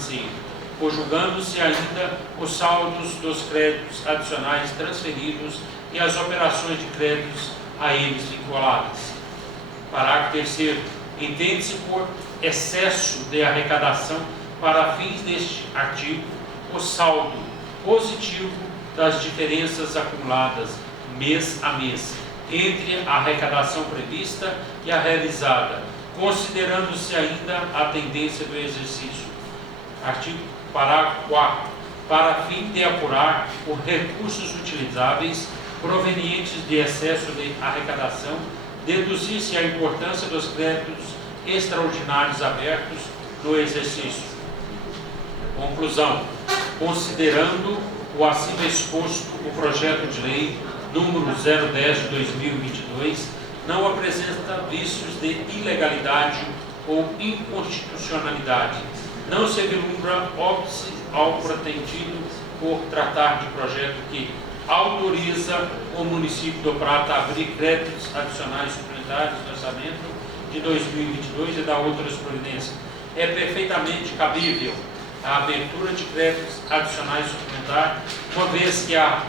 financeiro, conjugando-se ainda os saldos dos créditos adicionais transferidos e as operações de créditos a eles vinculadas. Parágrafo 3º. Entende-se por excesso de arrecadação para fins deste artigo o saldo positivo das diferenças acumuladas mês a mês entre a arrecadação prevista e a realizada, considerando-se ainda a tendência do exercício. Parágrafo 4º. Para fim de apurar os recursos utilizáveis provenientes de excesso de arrecadação, deduzir-se a importância dos créditos extraordinários abertos no exercício. Conclusão. Considerando o acima exposto, o projeto de lei número 010 de 2022 não apresenta vícios de ilegalidade ou inconstitucionalidade. Não se vislumbra óbice ao pretendido por tratar de projeto que autoriza o município do Prata a abrir créditos adicionais suplementares no orçamento de 2022 e da outras providências. É perfeitamente cabível a abertura de créditos adicionais suplementares, uma vez que há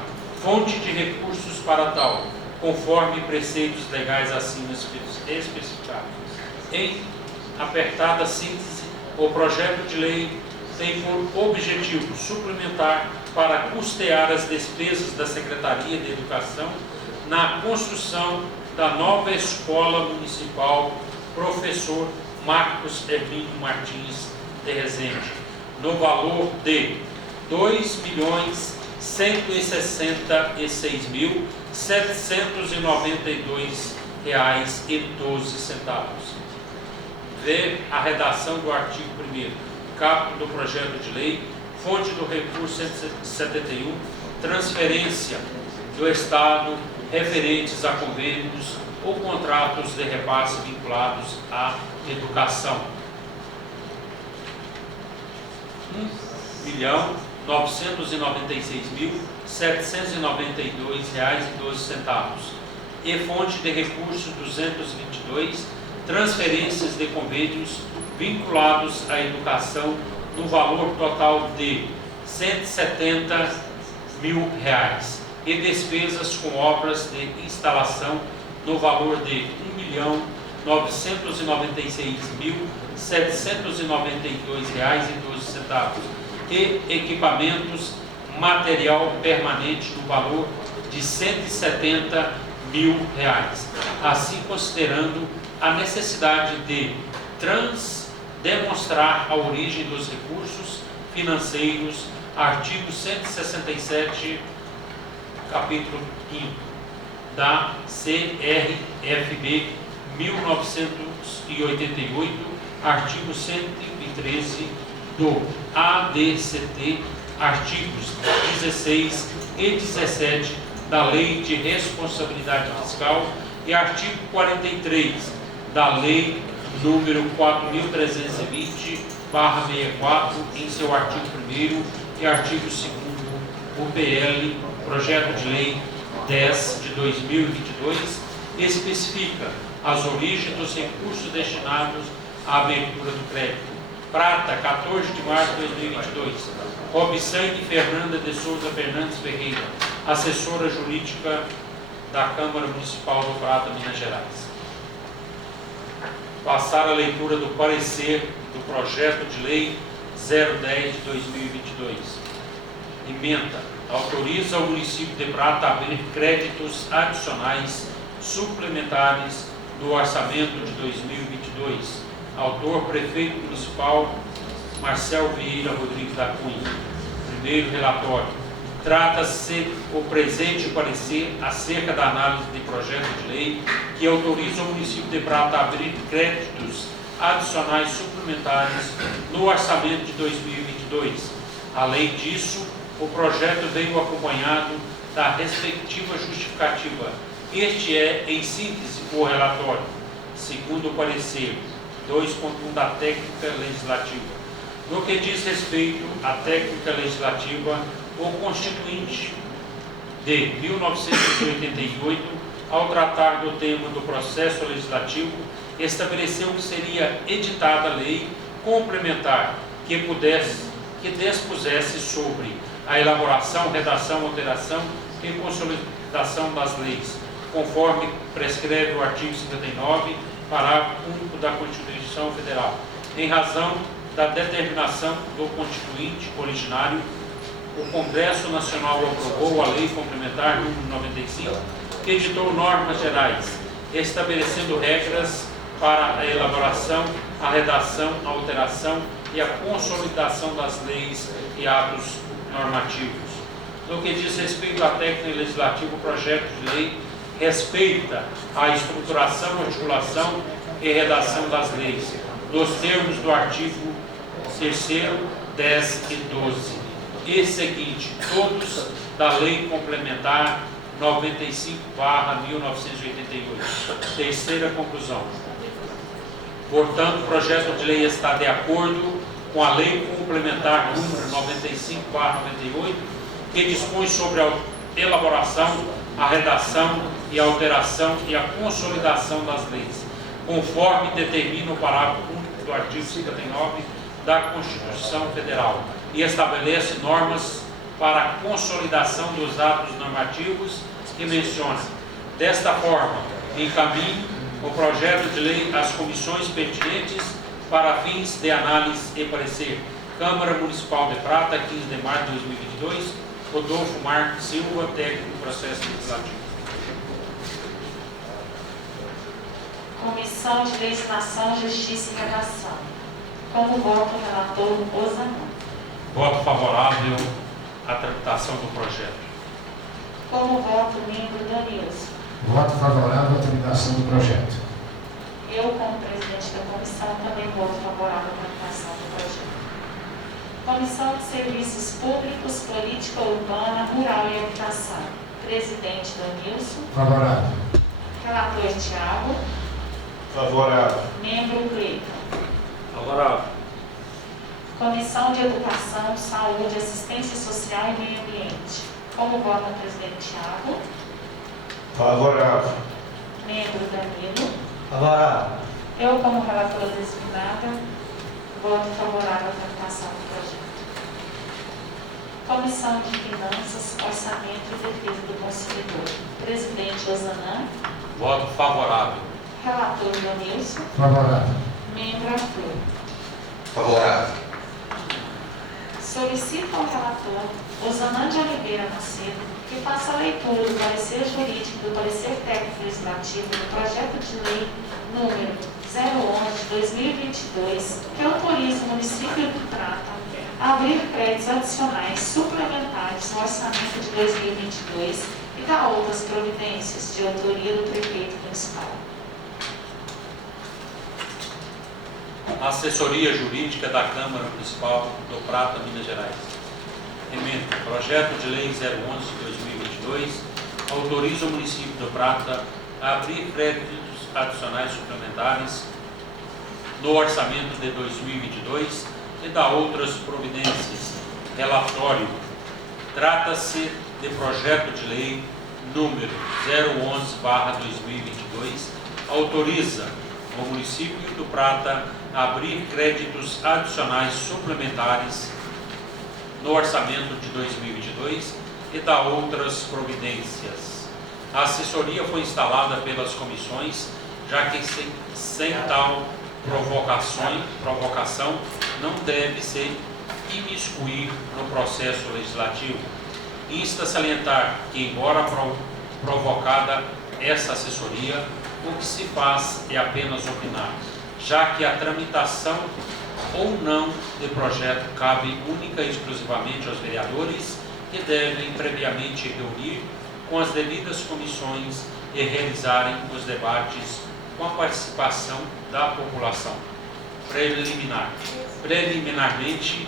fonte de recursos para tal, conforme preceitos legais acima especificados. Em apertada síntese, o projeto de lei tem por objetivo suplementar para custear as despesas da Secretaria de Educação na construção da nova Escola Municipal Professor Marcos Hermínio Martins de Rezende, no valor de R$ 2.166.792,12. Ver a redação do artigo 1º, caput do projeto de lei, fonte do recurso 171, transferência do Estado referentes a convênios ou contratos de repasse vinculados à educação. R$ 1.996.792,12. E fonte de recurso 222, transferências de convênios vinculados à educação no valor total de R$ 170 mil e despesas com obras de instalação no valor de R$ 1.996.792,12 e equipamentos material permanente no valor de R$ 170 mil, assim considerando a necessidade de demonstrar a origem dos recursos financeiros, artigo 167, capítulo 5 da CRFB 1988, artigo 113 do ADCT, artigos 16 e 17 da Lei de Responsabilidade Fiscal e artigo 43 da Lei número 4.320/64, em seu artigo 1º e artigo 2º, o PL, projeto de lei 10 de 2022, especifica as origens dos recursos destinados à abertura do crédito. Prata, 14 de março de 2022. Robsangue Fernanda de Souza Fernandes Ferreira, assessora jurídica da Câmara Municipal do Prata, Minas Gerais. Passar a leitura do parecer do projeto de lei 010 de 2022. Emenda. Autoriza o município de Prata a abrir créditos adicionais suplementares do orçamento de 2022. Autor, prefeito municipal Marcel Vieira Rodrigues da Cunha. Primeiro relatório. Trata-se o presente parecer acerca da análise de projeto de lei que autoriza o município de Prata a abrir créditos adicionais suplementares no orçamento de 2022. Além disso, o projeto veio acompanhado da respectiva justificativa. Este é, em síntese, o relatório, segundo o parecer 2.1 da técnica legislativa. No que diz respeito à técnica legislativa, o Constituinte de 1988, ao tratar do tema do processo legislativo, estabeleceu que seria editada a lei complementar que dispusesse sobre a elaboração, redação, alteração e consolidação das leis, conforme prescreve o artigo 59, parágrafo único da Constituição Federal. Em razão da determinação do Constituinte originário, o Congresso Nacional aprovou a Lei Complementar número 95, que editou normas gerais, estabelecendo regras para a elaboração, a redação, a alteração e a consolidação das leis e atos normativos. No que diz respeito à técnica legislativa, o projeto de lei respeita a estruturação, articulação e redação das leis, nos termos do artigo 3º, 10 e 12, e seguinte, todos da Lei Complementar 95/1988. Terceira conclusão. Portanto, o projeto de lei está de acordo com a Lei Complementar número 95/98, que dispõe sobre a elaboração, a redação e a alteração e a consolidação das leis, conforme determina o parágrafo único do artigo 59 da Constituição Federal, e estabelece normas para a consolidação dos atos normativos que menciona. Desta forma, encaminho o projeto de lei às comissões pertinentes para fins de análise e parecer. Câmara Municipal de Prata, 15 de março de 2022, Rodolfo Marques Silva, técnico do processo legislativo. Comissão de Legislação, Justiça e Redação. Como voto o relator Osanã. Voto favorável à tramitação do projeto. Como voto o membro Danilson. Voto favorável à tramitação do projeto. Eu, como presidente da comissão, também voto favorável à tramitação do projeto. Comissão de Serviços Públicos, Política Urbana, Rural e Habitação. Presidente Danilson. Favorável. Relator Tiago. Favorável. Membro Cleiton. Favorável. Comissão de Educação, Saúde, Assistência Social e Meio Ambiente. Como vota o presidente Tiago? Favorável. Membro Danilo. Favorável. Eu, como relatora designada, voto favorável à tramitação do projeto. Comissão de Finanças, Orçamento e Defesa do Consumidor. Presidente Osanã. Voto favorável. Relator Danilson. Favorável. Membro Arthur. Favorável. Solicito ao relator Osanã de Oliveira Macedo que faça a leitura do parecer jurídico do parecer técnico legislativo do projeto de lei número 011/2022, que autoriza o município de Prata a abrir créditos adicionais suplementares no orçamento de 2022 e dar outras providências de autoria do prefeito municipal. Assessoria Jurídica da Câmara Municipal do Prata, Minas Gerais. Emenda. Projeto de Lei 011/2022 autoriza o município do Prata a abrir créditos adicionais suplementares no orçamento de 2022 e dá outras providências. Relatório. Trata-se de projeto de lei número 011/2022, autoriza o município do Prata a abrir créditos adicionais suplementares no orçamento de 2022 e dá outras providências. A assessoria foi instalada pelas comissões, já que sem tal provocação não deve se imiscuir no processo legislativo. Insta a salientar que, embora provocada essa assessoria, o que se faz é apenas opinar, já que a tramitação ou não de projeto cabe única e exclusivamente aos vereadores, que devem previamente reunir com as devidas comissões e realizarem os debates com a participação da população. Preliminarmente,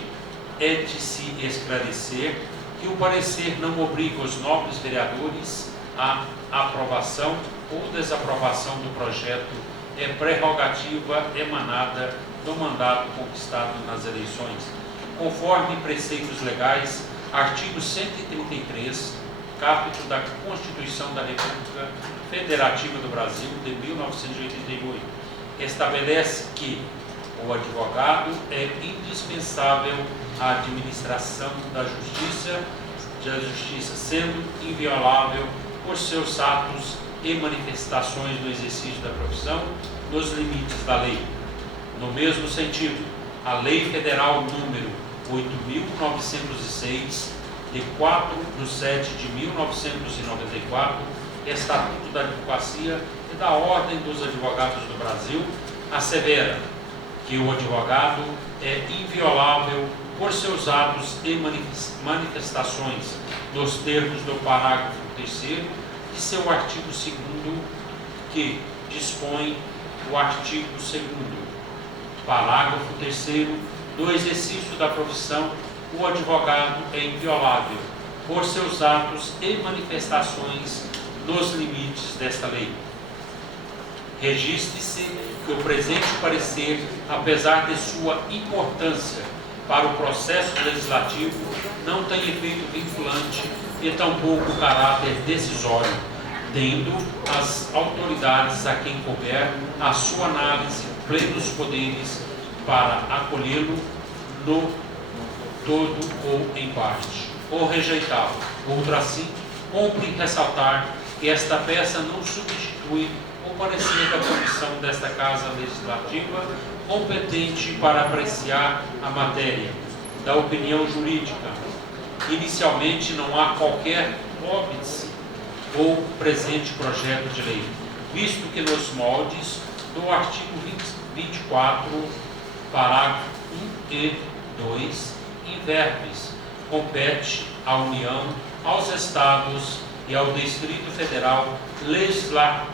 é de se esclarecer que o parecer não obriga os nobres vereadores à aprovação ou desaprovação do projeto, é prerrogativa emanada do mandato conquistado nas eleições, conforme preceitos legais, artigo 133, capítulo da Constituição da República Federativa do Brasil de 1988, estabelece que O advogado é indispensável à administração da justiça sendo inviolável por seus atos e manifestações no exercício da profissão nos limites da lei. No mesmo sentido, a Lei Federal número 8.906, de 4/7/1994, Estatuto da Advocacia e da Ordem dos Advogados do Brasil, assevera que o advogado é inviolável por seus atos e manifestações nos termos do parágrafo 3º de seu artigo 2º, que dispõe o artigo 2º, parágrafo 3º, do exercício da profissão. O advogado é inviolável por seus atos e manifestações nos limites desta lei. Registre-se que o presente parecer, apesar de sua importância para o processo legislativo, não tem efeito vinculante e tampouco caráter decisório, tendo as autoridades a quem couber a sua análise plenos poderes para acolhê-lo no todo ou em parte, ou rejeitá-lo. Outro assim, cumpre ressaltar que esta peça não substitui o parecer da comissão desta Casa Legislativa competente para apreciar a matéria da opinião jurídica. Inicialmente, não há qualquer óbice ou presente projeto de lei, visto que nos moldes do artigo 24, parágrafo 1 e 2, in verbis, compete à União, aos Estados e ao Distrito Federal legislar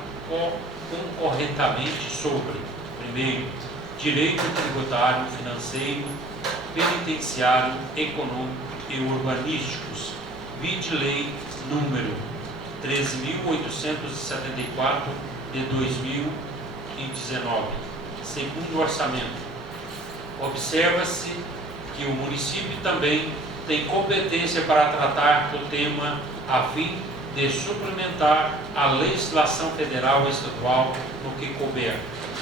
concorrentemente sobre, primeiro, direito tributário, financeiro, penitenciário, econômico e urbanísticos, vide lei número 13.874 de 2019, segundo o orçamento. Observa-se que o município também tem competência para tratar do tema a fim de suplementar a legislação federal e estadual no que couber,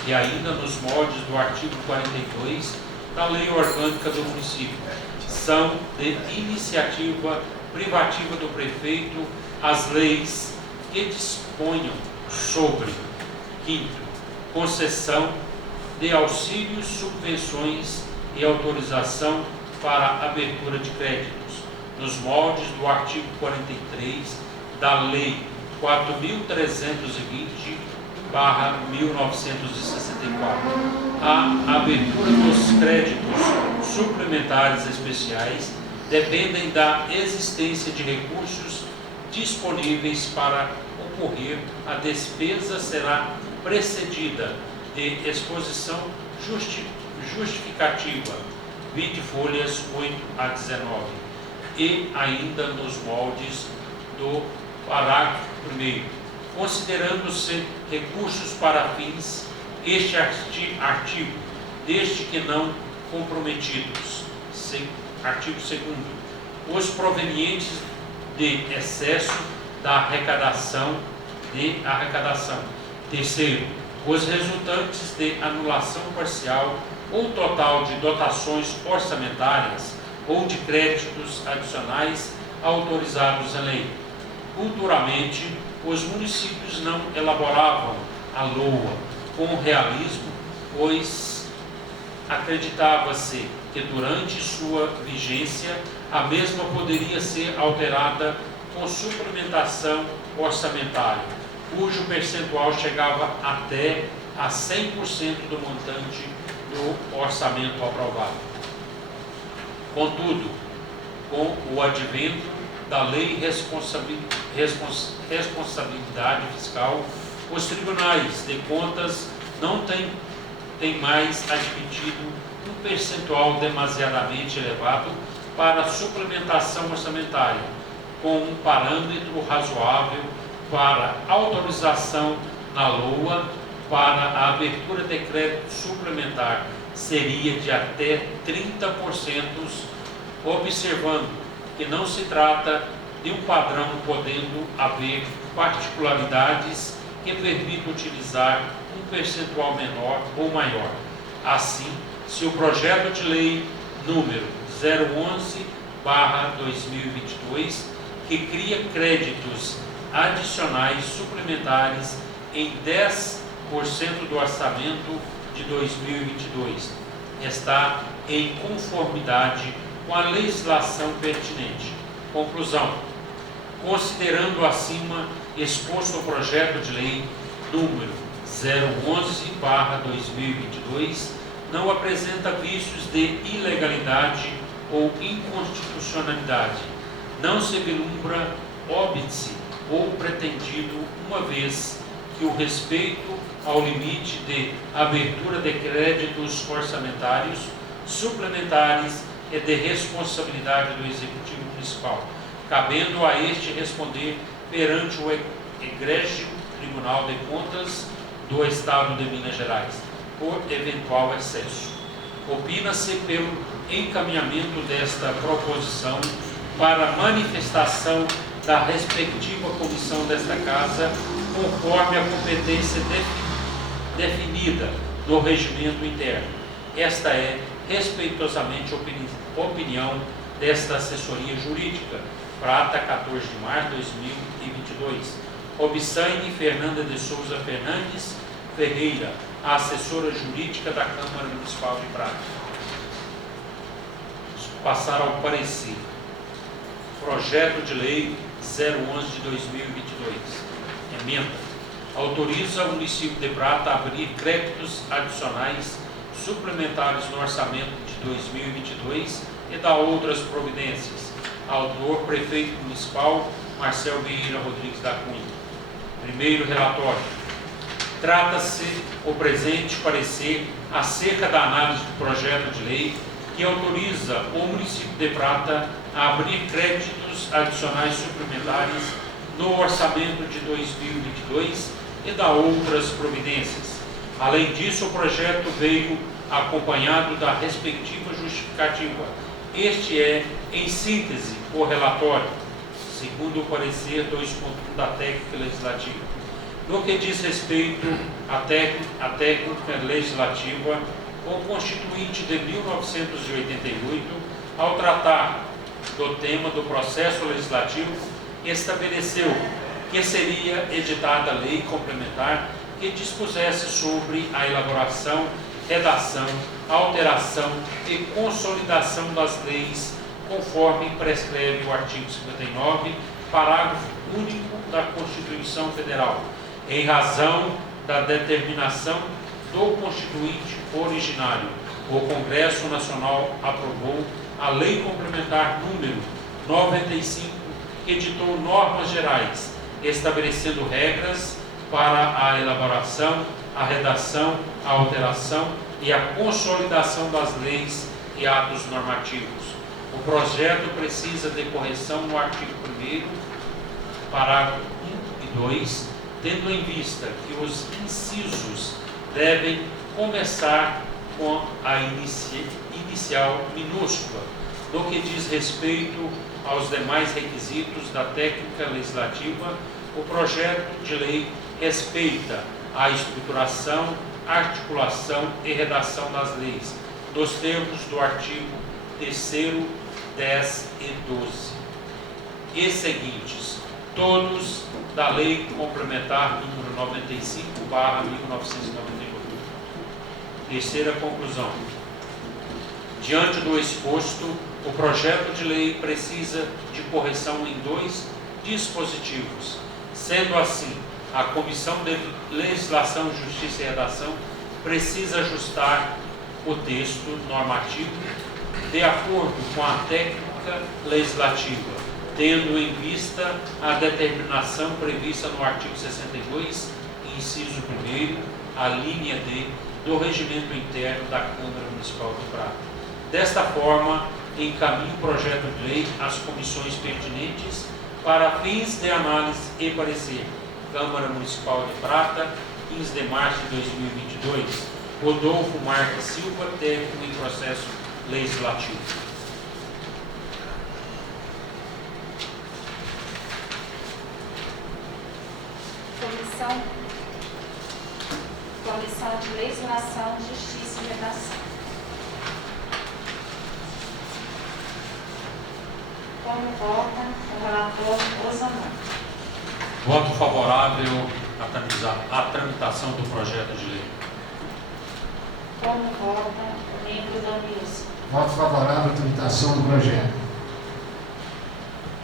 e ainda nos moldes do artigo 42 da Lei Orgânica do Município. São de iniciativa privativa do prefeito as leis que disponham sobre, quinto, concessão de auxílios, subvenções e autorização para abertura de créditos, nos moldes do artigo 43 da Lei 4.320/1964. A abertura dos créditos suplementares especiais dependem da existência de recursos disponíveis para ocorrer. A despesa será precedida de exposição justificativa, vide folhas 8 a 19, e ainda nos moldes do parágrafo 1º, considerando-se recursos para fins este artigo, desde que não comprometidos. Artigo 2º, os provenientes de excesso da arrecadação. Terceiro, os resultantes de anulação parcial ou total de dotações orçamentárias ou de créditos adicionais autorizados em lei. Culturalmente, os municípios não elaboravam a LOA com realismo, pois acreditava-se que durante sua vigência a mesma poderia ser alterada com suplementação orçamentária, cujo percentual chegava até a 100% do montante do orçamento aprovado. Contudo, com o advento da Lei Responsabilidade Fiscal, os tribunais de contas não têm mais admitido um percentual demasiadamente elevado para suplementação orçamentária, com um parâmetro razoável para autorização na LOA para a abertura de crédito suplementar seria de até 30%, observando que não se trata de um padrão, podendo haver particularidades que permitam utilizar um percentual menor ou maior. Assim, se o projeto de lei número 011/2022, que cria créditos adicionais suplementares em 10% do orçamento de 2022, está em conformidade com a legislação pertinente. Conclusão: considerando acima exposto o projeto de lei número 011/2022, não apresenta vícios de ilegalidade ou inconstitucionalidade, não se vislumbra óbice ou pretendido, uma vez que o respeito ao limite de abertura de créditos orçamentários suplementares é de responsabilidade do Executivo Municipal, cabendo a este responder perante o egrégio Tribunal de Contas do Estado de Minas Gerais, por eventual excesso. Opina-se pelo encaminhamento desta proposição para manifestação da respectiva comissão desta Casa, conforme a competência definida no regimento interno. Esta é respeitosamente opinião desta assessoria jurídica, Prata, 14 de março de 2022. Obsaine Fernanda de Souza Fernandes Ferreira, a assessora jurídica da Câmara Municipal de Prata. Passar ao parecer. Projeto de Lei 011 de 2022. Emenda. Autoriza o município de Prata a abrir créditos adicionais suplementares no orçamento de 2022 e dá outras providências. Autor: Prefeito Municipal Marcel Vieira Rodrigues da Cunha. Primeiro relatório. Trata-se o presente parecer acerca da análise do projeto de lei que autoriza o município de Prata a abrir créditos adicionais suplementares no orçamento de 2022 e dá outras providências. Além disso, o projeto veio acompanhado da respectiva justificativa. Este é, em síntese, o relatório, segundo o parecer 2.1 da técnica legislativa. No que diz respeito à técnica legislativa, o Constituinte de 1988, ao tratar do tema do processo legislativo, estabeleceu que seria editada lei complementar que dispusesse sobre a elaboração, redação, alteração e consolidação das leis, conforme prescreve o artigo 59, parágrafo único da Constituição Federal, em razão da determinação do Constituinte originário. O Congresso Nacional aprovou a Lei Complementar número 95, que editou normas gerais, estabelecendo regras para a elaboração, a redação, a alteração e a consolidação das leis e atos normativos. O projeto precisa de correção no artigo 1º, parágrafo 1 e 2, tendo em vista que os incisos devem começar com a inicial minúscula. No que diz respeito aos demais requisitos da técnica legislativa, o projeto de lei respeita a estruturação, articulação e redação das leis, nos termos do artigo 3º, 10 e 12, e seguintes, todos da Lei Complementar número 95/1998. Terceira conclusão. Diante do exposto, o projeto de lei precisa de correção em 2 dispositivos. Sendo assim, a Comissão de Legislação, Justiça e Redação precisa ajustar o texto normativo de acordo com a técnica legislativa, tendo em vista a determinação prevista no artigo 62, inciso 1º, a linha D do regimento interno da Câmara Municipal de Prata. Desta forma, encaminho o projeto de lei às comissões pertinentes para fins de análise e parecer. Câmara Municipal de Prata, 15 de março de 2022. Rodolfo Marques Silva, técnico em processo legislativo. Comissão de Legislação, Justiça e Redação. Como vota o relator Osanã? Voto favorável à tramitação do projeto de lei. Como vota o membro Danilson? Voto favorável à tramitação do projeto.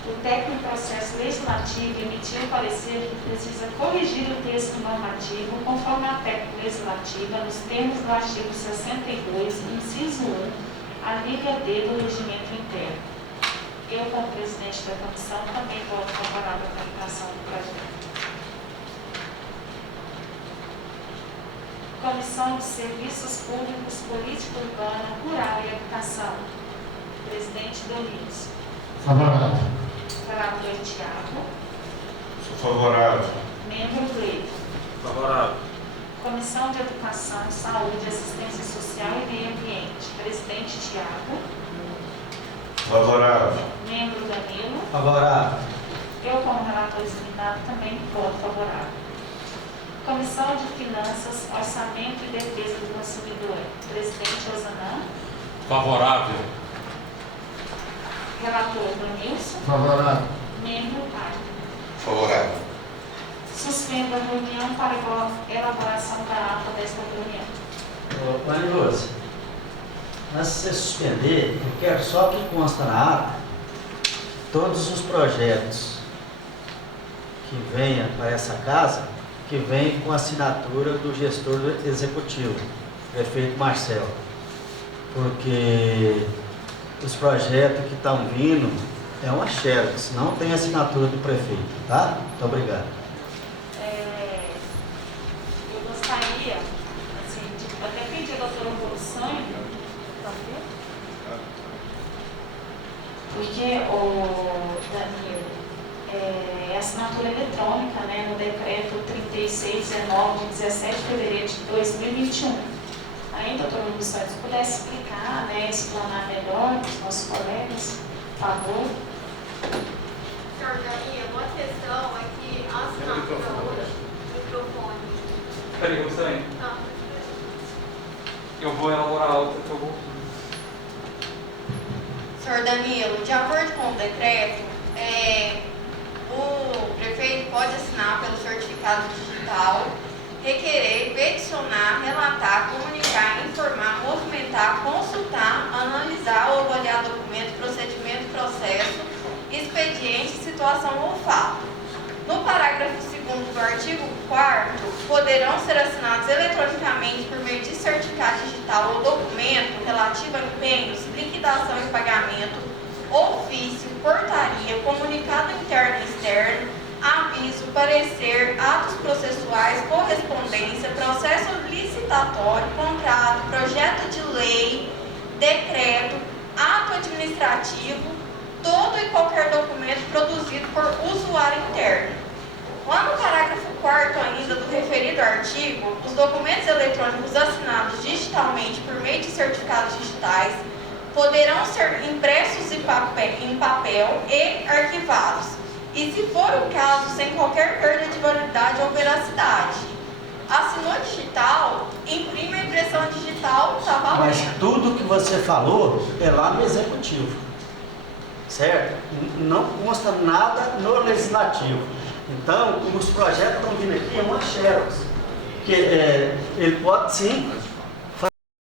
O técnico em processo legislativo emitiu parecer que precisa corrigir o texto normativo conforme a técnica legislativa nos termos do artigo 62, inciso 1, a linha D do regimento interno. Eu, como presidente da comissão, também voto favorável à tramitação do projeto. Comissão de Serviços Públicos, Política Urbana, Rural e Habitação. Presidente Donilson. Favorável. Relator Tiago. Sou favorável. Membro Cleiton. Favorável. Comissão de Educação, Saúde, Assistência Social e Meio Ambiente. Presidente Tiago. Favorável. Membro Danilo. Favorável. Eu, como relator designado, também voto favorável. Comissão de Finanças, Orçamento e Defesa do Consumidor. Presidente Osanã. Favorável. Relator Danilson. Favorável. Membro Caio. Favorável. Suspendo a reunião para elaboração da ata desta reunião. Mariluz, antes de você suspender, eu quero só que consta na ata todos os projetos que venham para essa casa, que vem com assinatura do gestor do executivo, prefeito Marcelo. Porque os projetos que estão vindo é uma xerox, não tem assinatura do prefeito, tá? Muito obrigado. Eu gostaria, assim, de até pedir a doutora Bolsonaro, porque o Danilo, é assinatura eletrônica, né, no decreto 3619 de 17 de fevereiro de 2021. Aí, doutora Bolsonaro, se pudesse explicar, né, explanar melhor para os nossos colegas, por favor. Senhor Daniel, uma questão é que a assinatura, microfone. Peraí, eu também. Não. Eu vou elaborar a outra que eu vou. Senhor Danilo, de acordo com o decreto, o prefeito pode assinar pelo certificado digital, requerer, peticionar, relatar, comunicar, informar, movimentar, consultar, analisar ou avaliar documento, procedimento, processo, expediente, situação ou fato. No parágrafo 2º do artigo 4º, poderão ser assinados eletronicamente por meio de certificado digital ou documento relativo a empenhos, liquidação e pagamento, ofício, portaria, comunicado interno e externo, aviso, parecer, atos processuais, correspondência, processo licitatório, contrato, projeto de lei, decreto, ato administrativo, todo e qualquer documento produzido por usuário interno. Lá no parágrafo 4º ainda do referido artigo, os documentos eletrônicos assinados digitalmente por meio de certificados digitais poderão ser impressos em papel e arquivados, e se for o caso, sem qualquer perda de validade ou veracidade. Assinou digital, imprime a impressão digital, está Mas valendo. tudo que você falou é lá no executivo, certo? Não consta nada no legislativo. Então, os projetos que estão vindo aqui é uma xerox. Que ele pode sim